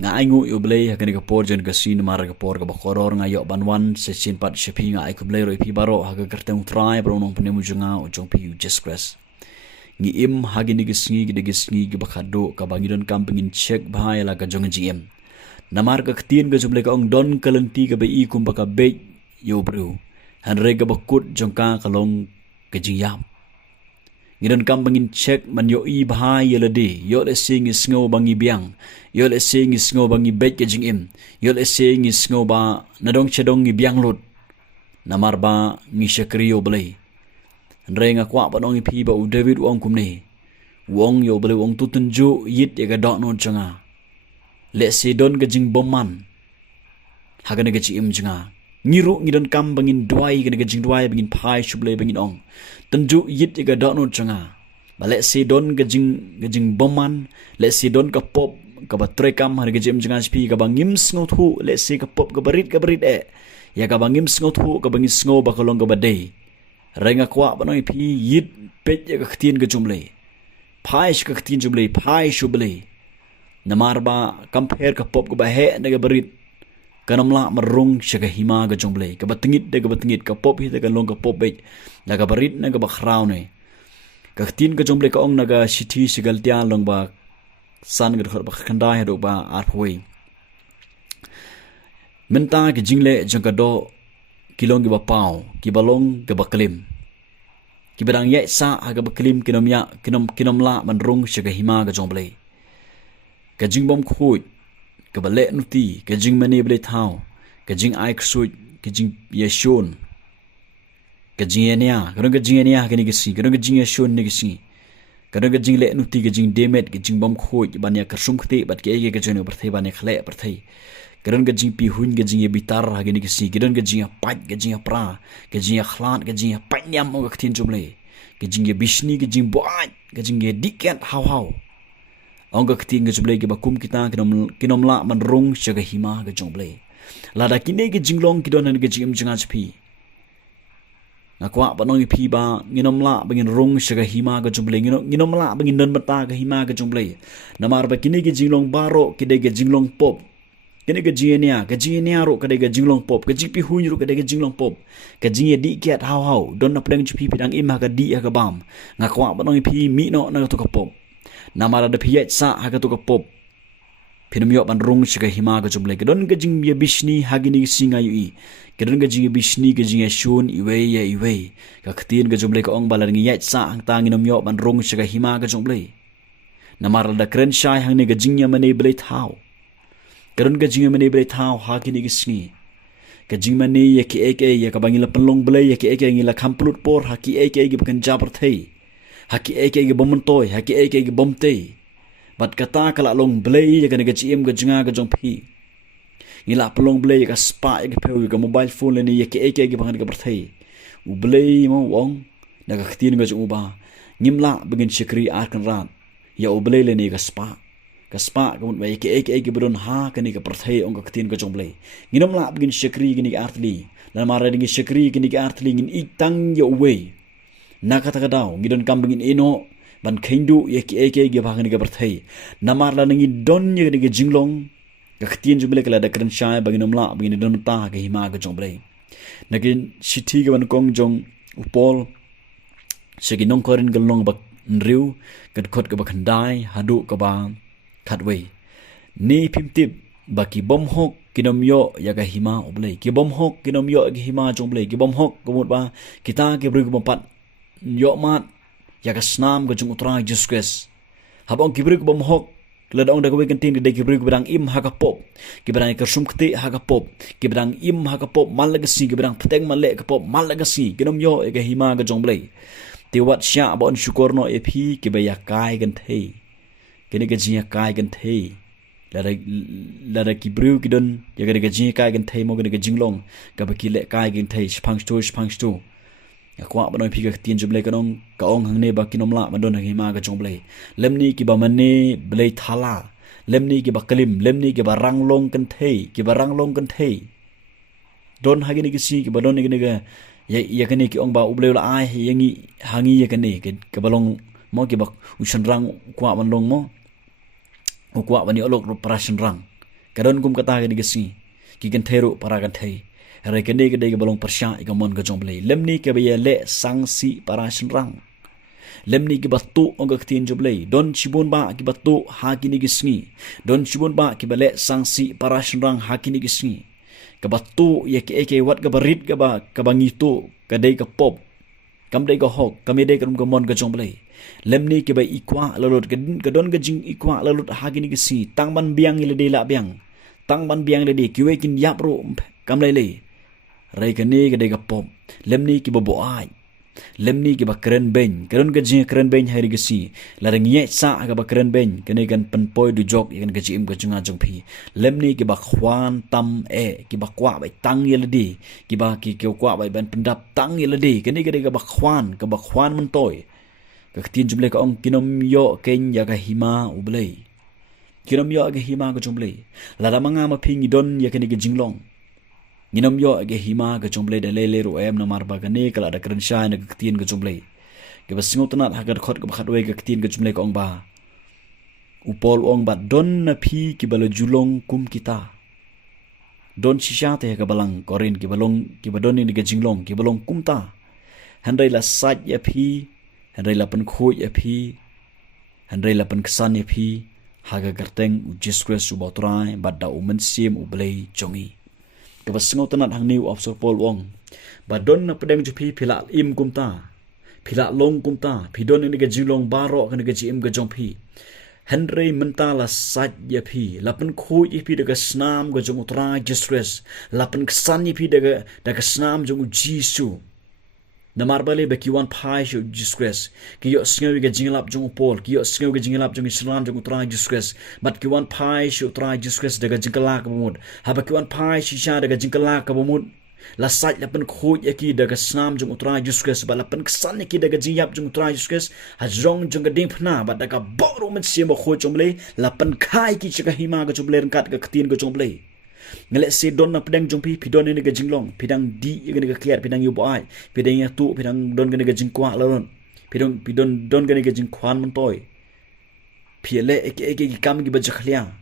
nga aingu yo blei hakani ka por jen ka sin mar ka por ka bakoror nga yo banwan se sin pat shepi nga ai ku blei ro pi baro ha ka kerteng try bro nong pnemu junga o jong pi you just crash ngi im hagini gisngi gi bakhado ka bangidon camping check bhai la ka jong gm namar ka ktin ka juble ka ong don kalenti ka bei kum ka be yo bro han re ka bakut jong ka kalong ka jiyam ngidon camping check man yo i bhai yelade yo le sing is ngo bangi biang yo le sing is ngo bangi be ka jingim yo le sing is ngo ba nadong chedong ngi biang lut namar ba ngi shakriyo blei Renga kwa panong ipi ba u David wong kumni wong yo bele wong tutunju yit ya ga dok non changa le se don ga jing bomman hagane ga chi im changa ngiru ngidon kam bangin dwai ga jing dwai bangin pai shuble bangin ong tunju yit ya ga dok non changa ba le se don ga jing bomman le se don ka pop ka ba trekam har ga jim changa spi ka bangim sngot hu le se ka pop ka barit e ya ka bangim sngot hu ka bangin sngo ba kalong ka ba dei Renga kwa banoi pi yit pet ya ka ktin ka jumle phaish ka ktin jumle phaish jumle namar ba compare ka pop ka ba he na ka barit kanamla marung shaga hima ka jumle ka batngit ka pop hi ka long ka pop be na ka barit na ka ba khraw ne ka ktin ka jumle ka ong na ka sithi sigal tia long ba san ga ba khandai ha do ba arpoi menta ka jingle jang ka do kilong giba pau kibalong giba klim kibadang ye sa aga ba klim kinom la man rung shaga hima ga jomble ka jingbom khoi ka ba le nuti ka jing mani ble thau ka jing ai khsui ka jing yeshon ka jing enia ka jing enia ka ni gisi ka jing yeshon ni gisi ka jing le nuti ka jing demet ka jing bom khoi ban ya karsum khti bat ke ge ka jeno berthai ban khle berthai Kedan gajing pihun gajing bitar hagini kesi kedan gajing pat gajing pra gajing khlat gajing pat nyam og ktin jumle gajing bishni gajing boat gajing diket haw ong ktin gajble ke bakum kita kinom la man rung shaga hima gajumble lada kine gajing long kidon an gajing jinga chpi nakwa banong pi ba nginom la bangin rung shaga hima gajumble nginom la bangin don mata ga hima gajumble namar ba kine gajing long baro kide gajing long pop kene ga jienia ro kade ga jinglong pop ga jipi hun ro kade ga jinglong pop ga jinia di kiat haw don na pleng jipi pidang im ha ga di ha ga bam nga kwa banong pi mi no na to ka pop na mara da piyat sa ha ga to ka pop pinum yo ban rung shiga hima ga jumle ga don ga jing ya bishni ha gini singa yu ga don ga jing bishni ga jing shun iwe ga ktin ga jumle ka ong balar ngi yat sa ang tanginom yo ban rung shiga hima ga jumle na mara da kren shai hang ne ga jing ya mane ble thau Karon ka jing mani bre thau ha kini gisni ka jing mani ye ki eke ye ka bangila panlong ble ye ki eke ngila khamplut por ha ki eke gi bakan jabar thei ha ki eke gi bomon toy ha ki eke gi bomte bat kata kala long ble ye ka chi em ga jinga ga jong phi ngila panlong ble ye ka spa ye ka peu ga mobile phone le ni ye ki eke gi bakan ga berthei u ble mo wong na ka khtin ga jong ba ngimla begin shikri arkan rat ya u ble le ni ga spa kaspa kamun ba eke bron ha kani ka prathai ong ka tin ka jomble nginom la begin shakri gini ka artli la mara dingi shakri gini ka artli ngin itang yo we na kata ka daw ngidon kambingin ino ban khindu eke ge ba kani ka prathai namar la ngi don ye ni jinglong ka tin jomble kala da kran sha baginom la begin don ta ka hima ka jomble nagin sithi ga ban kong jong upol segi nong korin galong ba nriu kad khot ka ba khandai hadu ka ba Katway ni pimtip baki bom hok kinom yo yaga hima oble ki bom hok kinom yo yaga hima jomble ki bom hok kumut ba kita ke brig bompat yo mat yaga snam ga jung utra jusques habong ki brig bom hok ladong daga wekentin de ki brig bedang im haga pop ki bedang ka sumkti haga pop ki bedang im haga pop malagasi ki bedang peteng male ka pop malagasi kinom yo yaga hima ga jomble ti wat sha bon shukorno epi ki ba yakai gan thei kene ga jia kai gan thei lara ki bru ki don ya ga jia kai gan thei mo ga jinglong ka ba ki le kai gan thei spang stu ya kwa ba no pi ga tien juble ka nong ka ong hang ne ba ki nom la ma don ha ma ga jomble lemni ki ba mane ble thala lemni ki ba klim lemni ki ba ranglong kan thei ki ba ranglong kan thei don ha gi ni ki si ki ba don ni ga ya ka ni ki ong ba uble la ai yangi hangi ya ka ni ka ba long mo ki ba ushan rang kwa ban long mo ukwa bani olok ro prashan rang Kadon kum kata ke digasi ki kan theru para kan thei re ke ne ke de ke balong persya ke mon ke jomble lemni ke be le sangsi para shenrang lemni ki batu ong ke tin joblei don chibun ba ki batu ha ki ni gisngi don chibun ba ki bale sangsi para shenrang ha ki ni gisngi ke batu ye ke wat ke barit ke ba ke bangi tu ke dei ke pop kam dei ke hok kam dei ke rum ke mon ke jomblei lemni ke ba ikwa lalut ke don ke jing ikwa lalut ha ki ni gisi tang ban biang ile de la biang tang ban biang le de ki we kin yap ro kam le le rai ke ni ke dei ke pop lemni ki bo ai lemni ki ba keren ben keron ke jing keren ben hari gesi larang ye sa ga ba keren ben kene kan penpoi du jok ikan ke jim ke junga jong phi lemni ki ba khwan tam ki ba kwa bai tang ye ledi ki ba ki ke kwa bai ban pendap tang ye ledi kene ke ba khwan mun toy ke tin jumle ka ong kinom yo ken ya ga hima ublei kinom yo ga hima ga jumle la manga ma phingi don ya kene ke jinglong Nginom yo ge hima ke jomble de lele ro em na marba ke ne kala da kren sha na ke tin ke jomble ke basingo tanat hagar khot ke khatwe ke tin ke jomble ko ong ba upol ong ba don na phi ki balo julong kum kita don shisha te ke balang korin ki balong ki badon ni ke jinglong ki balong kumta handai la sat ya phi handai la pen khoi ya phi handai la pen ksan ya phi haga garteng ujiskress subotrai badda umen sim ublei jongi Kebasingaw tanat hang niu of Pol Wong. Badon na pedang jupi pila im kumta. Pila long kumta. Pidon ni gajilong baro kan gajim gajong pi. Henry mentala sat ya pi. Lapan khu ipi daga snam gajong utra jistres. Lapan kesan ipi daga snam jong jisu. Namar bale bekiwan pai shu jistres. Kiyo singaw gajinglap jong Pol. Kiyo singaw gajinglap jong Islam jong utra jistres. Bat kiwan pai shu utra jistres daga jingkala kabumud. Haba kiwan pai shisha daga jingkala kabumud. Lasat lapan khoj yaki daga snam jong utra jistres. Bat lapan kesan yaki daga jingyap jong utra jistres. Hajrong jong gading pna. Bat daga boro men siyama khoj jomble. Lapan kai ki chaka hima ga jomble rangkat ga ketin ga jomble. Ngelak si don na pedang jompi pidon ni ga jinglong pidang di ga ga kliat pidang yu boai pidang ya tu pidang don ga ga jingkwa laron pidon don ga ga jingkwan montoy piele ek kam gi bajakhlia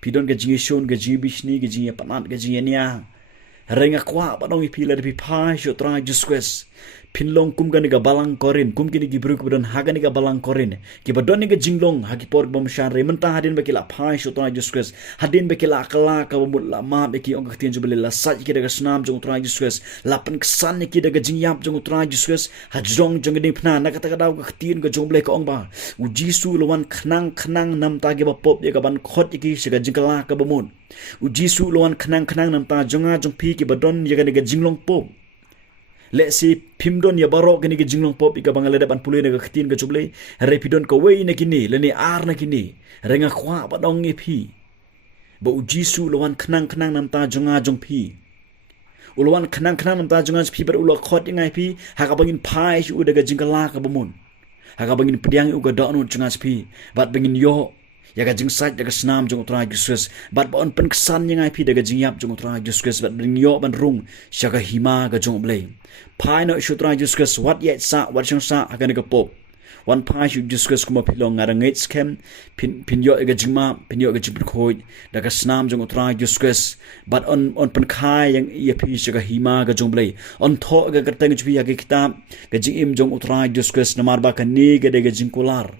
pidon ga jingishon ga jibishni ga jing panat ga jingenia renga kwa badong pi la pi pa sho tra jusquest pinlong kum ga ni ga balang korin kum kini gi bruk badon ha ga ni ga balang korin ki badon ni ga jinglong ha ki por bom shan re menta hadin ba kila pa sho tra jusquest hadin ba kila kala ka bumut la ma be ki ong ka tin jubele la sa ki daga snam jong tra jusquest lapan ksan ni ki daga jingyap jong tra jusquest hajrong jong ni phna na ka ta daw ka tin ga jong ble ka ong ba u jisu lawan khnang nam ta ge ba pop ye ga ban khot ki shi ga jingkala ka bumut u jisu lawan khnang nam ta jonga jong pi ki badon ye ga ni ga jinglong pop le si pimdon ya barok gini ke jinglong pop ika bangale dapan pulih naga ketin ke cuble repidon ke wei na kini leni ar na kini renga khwa badong nge pi ba ujisu lawan khnang nam ta jonga jong pi ulawan khnang nam ta jonga pi bar ulo khot ngai pi haka bangin pai shu daga jingkala ka bamun haka bangin pediang u ga donu jonga pi bat bangin yo ya ga jingsat daga snam jong utra Jesus bat ba on pen kesan yang ip daga jingyap jong utra Jesus bat bring yo ban rung syaga hima ga jong blei pai no shutra Jesus wat yet sa wat chang sa aga ga pop wan pai shu Jesus kuma pilong ngara ngait scam pin yo ga jingma pin yo ga jibr khoi daga snam jong utra Jesus bat on pen khai yang ip syaga hima ga jong blei on tho ga gartang jbi ga kitab ga jingim jong utra Jesus namar ba kan ni ga daga jingkular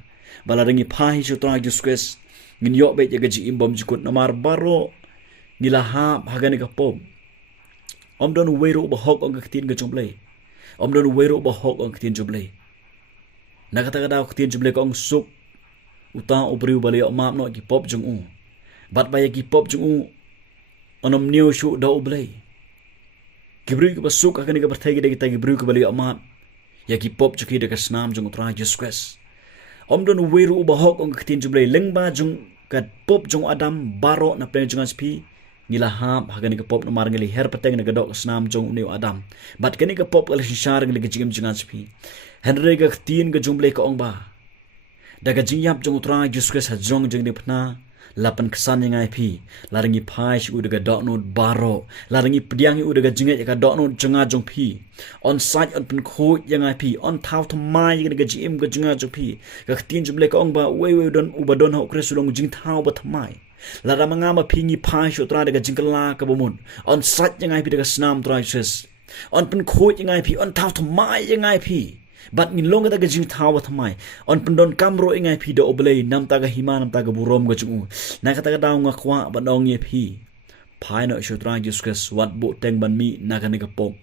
balarangi pai shutra Jesus ngin yo be jaga ji imbom jikut namar baro nilahap hagani ka pom om don wero ba hok ong ketin ga jomble om don wero ba hok ong ketin jomble nakata kada ketin jomble ka ong suk uta obriu bale map no ki pop jong u bat ba ki pop jong u onom new shu da oble gibru ka suk hagani ka berthai ga kita gibru ka bale map ya ki pop juki daga snam jong utra Jesus om don wero ba hok ong ketin jomble lengba jong kat pop jong adam baro na pen jong spi ngila hap hagani ka pop na mar ngili her pateng na gadok snam jong new adam bat kani ka pop kala shar ngili jingim jong spi henry ga tin ga jomble ka ong ba daga jingyap jong utra Jesus ha jong jong ni phna lapan kesan yang ip larangi pai shu daga doknod baro larangi pediang u daga jinget ka doknod jonga jong pi on site on pen khoj yang ip on thau thmai daga jim ga jonga jong pi ka tin jomble ka ong ba we don ubadon ho kresulong jing thau ba thmai Lara mangama pingi pai shu tra daga jingkala ka bumun. On sat yang ai pi daga snam tra Jesus. On pen khoi yang ai pi on taw thamai yang ai pi. Bat ngin long daga jing taw thamai. On pen don kamro yang ai pi do oblei nam taga hima nam taga burom ga chung. Na ka taga daw nga kwa ban dong ye pi. Pai no shu tra Jesus wat bo teng ban mi na ka ne ka pop.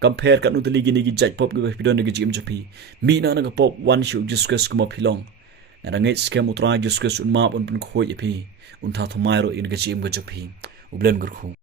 Compare kat nutali gini gi jaj pop gi pidon gi jim japi. Mi na ka pop one shu Jesus kuma pilong. Na ngait skem utra Jesus un map un pen khoi ye pi. Un taw thamai ro in ga jim ga japi. Ublen gurkhu.